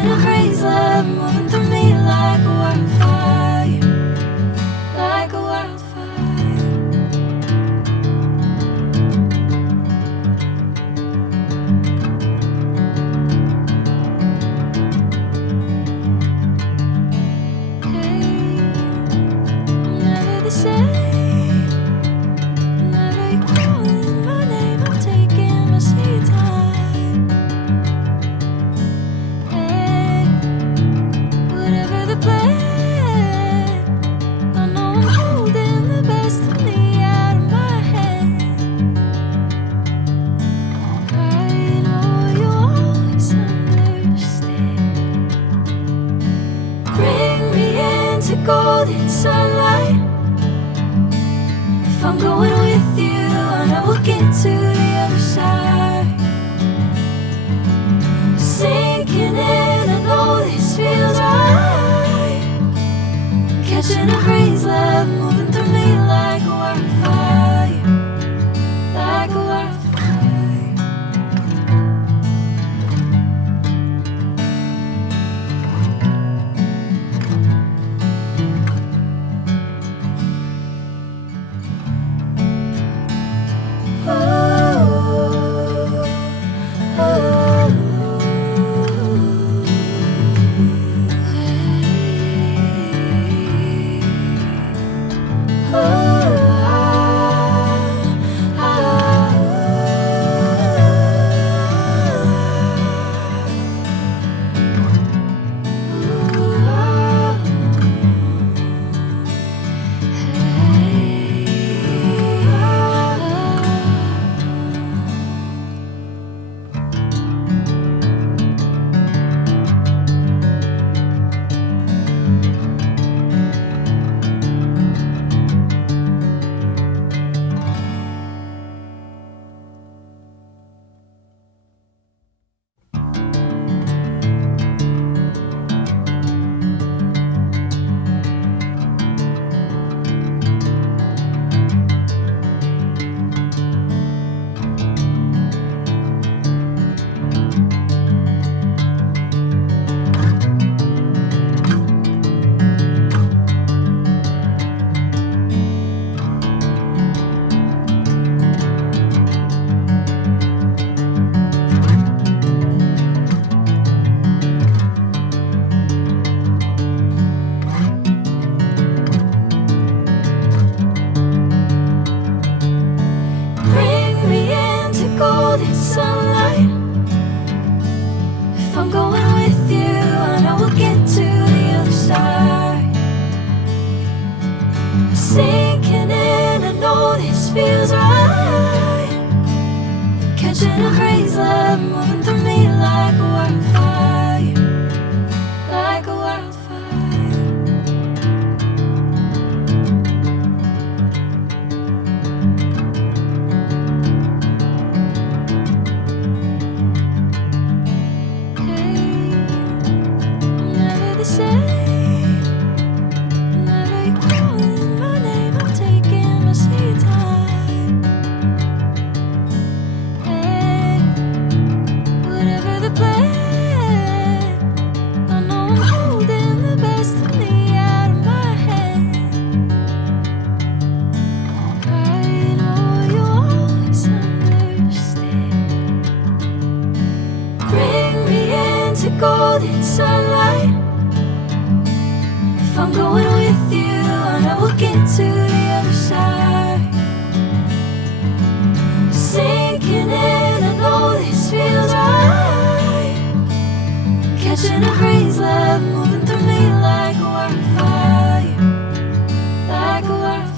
Catching a crazy love moving through me like a wildfire, like a wildfire. Hey, I'm never the same. Whenever you're calling my name, I'm taking my sweet time. Hey, whatever the plan, I know I'm holding the best of me out of my hand. I know you always understand. Bring me into golden sunlight. If I'm going with you, I know we'll get to the other side. Sinking in, I know this feels right. Catching a crazy love moving through me like a wildfire, like a wildfire. Bring me into golden sunlight. If I'm going with you, I know we'll get to the other side. Sinking in, I know this feels right. Catching a crazy love moving through me like a wildfire, like a wildfire. Hey, I'm never the same. Whenever you're calling my name, I'm taking my sweet time. Hey, whatever the plan, I know I'm holding the best of me out of my hand. I know you always understand. Bring me into golden sunlight. If I'm going with you, I know we'll get to the other side. Sinking in, I know this feels right. Catching a crazy love moving through me like a wildfire, like a wildfire.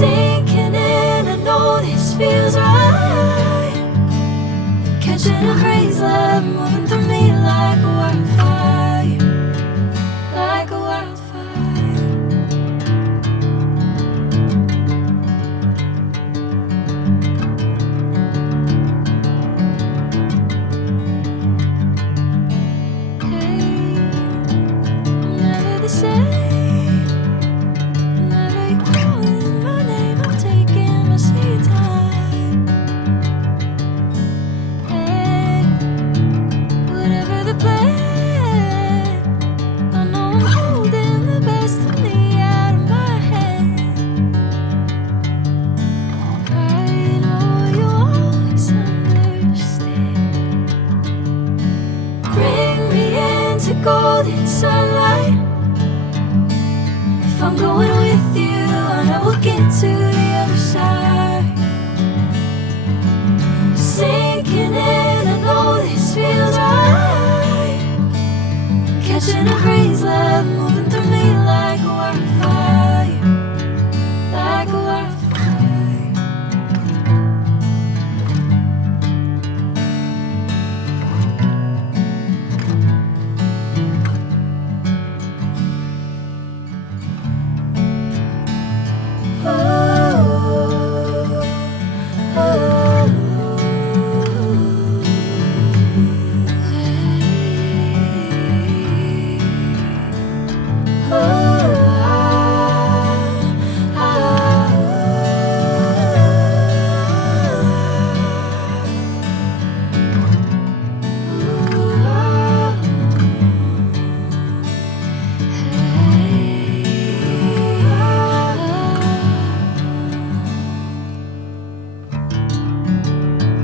Sinking in, I know this feels right. Catching a crazy love moving through me like a wildfire, like a wildfire. Hey, I'm never the same. Whenever you're calling my name, I'm taking my sweet time. Hey, whatever the plan, I know I'm holding the best of me out of my hand. I know you always understand. Bring me into golden sunlight. If I'm going with you, I know we'll get to the other side. Sinking in, I know this feels right. Catching a crazy love.